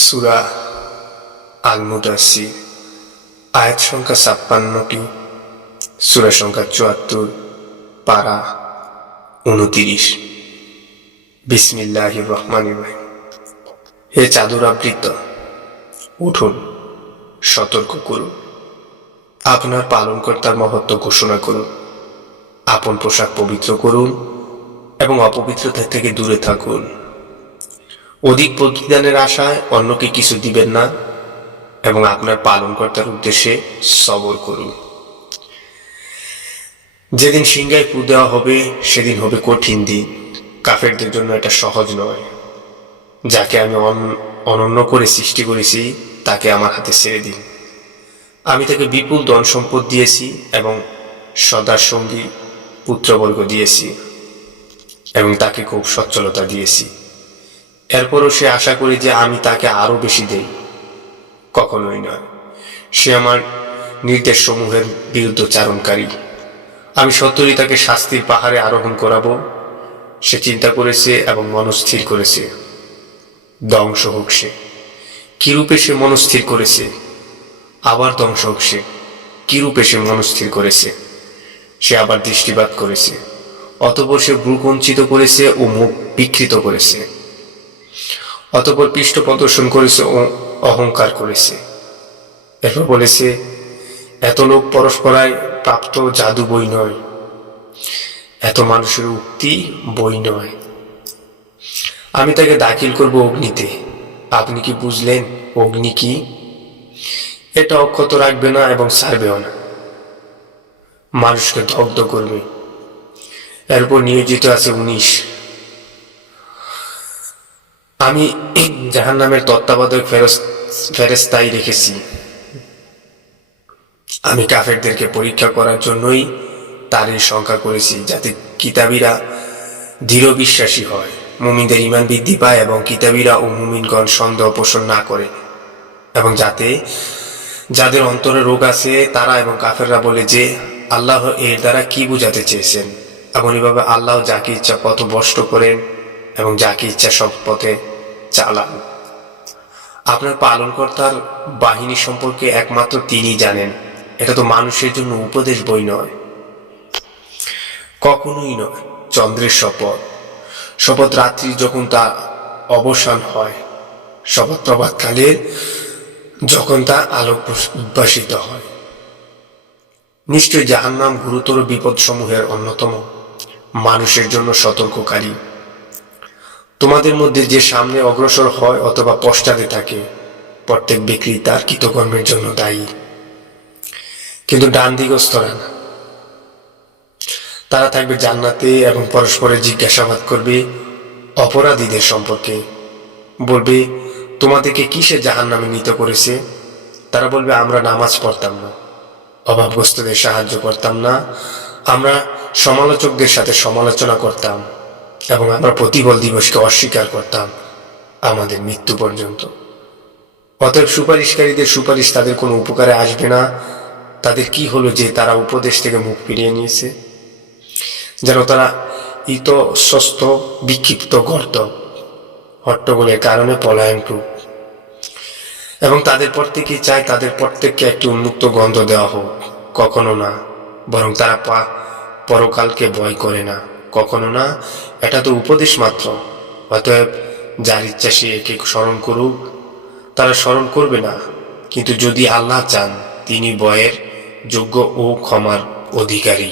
সূরা আল মুদাসসির, আয়াত সংখ্যা ৫৬টি, সূরা সংখ্যা ৭৪, পারা ২৯। বিসমিল্লাহির রহমানির রহিম। হে চাদর আবৃত, উঠুন, সতর্ক করুন, আপনার পালনকর্তার মহত্ব ঘোষণা করুন, আপন পোশাক পবিত্র করুন এবং অপবিত্রতা থেকে দূরে থাকুন। অধিক প্রতিদানের আশায় অন্যকে কিছু দিবেন না এবং আপনার পালনকর্তার উদ্দেশ্যে সবর করুন। যেদিন সিংহায় ফু দেওয়া হবে সেদিন হবে কঠিন দিন। কাফেরদের জন্য এটা সহজ নয়। যাকে আমি অনন্য করে সৃষ্টি করেছি তাকে আমার হাতে ছেড়ে দিন। আমি তাকে বিপুল ধন সম্পদ দিয়েছি এবং সদার সঙ্গী পুত্রবর্গ দিয়েছি এবং তাকে খুব সচ্ছলতা দিয়েছি। এরপরও সে আশা করি যে আমি তাকে আরো বেশি দেই। কখনোই নয়। সে আমার নির্দেশ সমূহের বিরুদ্ধচারণকারী। আমি সত্যই তাকে শাস্তির পাহাড়ে আরোহণ করাবো। সে চিন্তা করেছে এবং মনস্থির করেছে, ধ্বংস হোক সে। কিরূপে সে মনস্থির করেছে, আবার ধ্বংস হোক সে। কিরূপে সে মনস্থির করেছে, সে আবার দৃষ্টিপাত করেছে। অতঃপর সে ভ্রূকুঞ্চিত করেছে ও মুখ বিকৃত করেছে। অতঃপর পৃষ্ঠ প্রদর্শন করেছে ও অহংকার করেছে। এরপর বলেছে, এত লোক পরস্পরায় প্রাপ্ত জাদু বই নয়, এত মানুষের উক্তি বই নয়। আমি তাকে দাখিল করব অগ্নিতে। আপনি কি বুঝলেন অগ্নি কি? এটা অক্ষত রাখবে না এবং ছাড়বেও না, মানুষকে দগ্ধ করবে। এরপর নিয়োজিত আছে ১৯। আমি জাহান্নামের তত্ত্বাবধায়ক ফেরেশতাই রেখেছি। আমি কাফেরদেরকে পরীক্ষা করার জন্যই তার এই সংখ্যা করেছি, যাতে কিতাবীরা দৃঢ় বিশ্বাসী হয়, মুমিনদের ঈমান বৃদ্ধি পায় এবং কিতাবীরা ও মুমিনগণ সন্দেহ পোষণ না করে, এবং যাতে যাদের অন্তরে রোগ আছে তারা এবং কাফেররা বলে যে আল্লাহ এর দ্বারা কি বুঝাতে চেয়েছেন। এমনইভাবে আল্লাহ যাকে ইচ্ছা পথ ভ্রষ্ট করেন এবং যাকে ইচ্ছা সব পথে চালান। আপনার পালনকর্তার বাহিনী সম্পর্কে একমাত্র তিনি জানেন। এটা তো মানুষের জন্য উপদেশ বই নয়, কখনোই নয়। চন্দ্রের শপথ, শপথ রাত্রি যখন তা অবসান হয়, শপথ প্রভাতকালে যখন তা আলোক উদ্ভাসিত হয়। নিশ্চয় জাহান্নাম গুরুতর বিপদ সমূহের অন্যতম, মানুষের জন্য সতর্ককারী। তোমাদের মধ্যে যে সামনে অগ্রসর হয় অথবা পশ্চাতে থাকে, প্রত্যেক ব্যক্তি তার কৃতকর্মের জন্য দায়ী। কিন্তু ডান দিগস্থরা না, তারা থাকবে জান্নাতে এবং পরস্পরের জিজ্ঞাসাবাদ করবে অপরাধীদের সম্পর্কে। বলবে, তোমাদেরকে কিসে জাহান্নামে নীত করেছে? তারা বলবে, আমরা নামাজ পড়তাম না, অভাবগ্রস্তদের সাহায্য করতাম না, আমরা সমালোচকদের সাথে সমালোচনা করতাম এবং আমরা প্রতিবল দিবসকে অস্বীকার করতাম আমাদের মৃত্যু পর্যন্ত। অতএব সুপারিশকারীদের সুপারিশ তাদের কোনো উপকারে আসবে না। তাদের কি হলো যে তারা উপদেশ থেকে মুখ ফিরিয়ে নিয়েছে, যেন তারা ইতস্তত বিক্ষিপ্ত গর্ত, হট্টগোলের কারণে পলায়নপ্রুপ। এবং তাদের প্রত্যেকেই চায় তাদের প্রত্যেককে একটি উন্মুক্ত গন্ধ দেওয়া হোক। কখনো না, বরং তারা পরকালকে ভয় করে না। কখনো না, এটা তো উপদেশ মাত্র। অতএব যার ইচ্ছা সে একে স্মরণ করুক। তারা স্মরণ করবে না, কিন্তু যদি আল্লাহ চান তিনি ভয়ের যোগ্য ও ক্ষমার অধিকারী।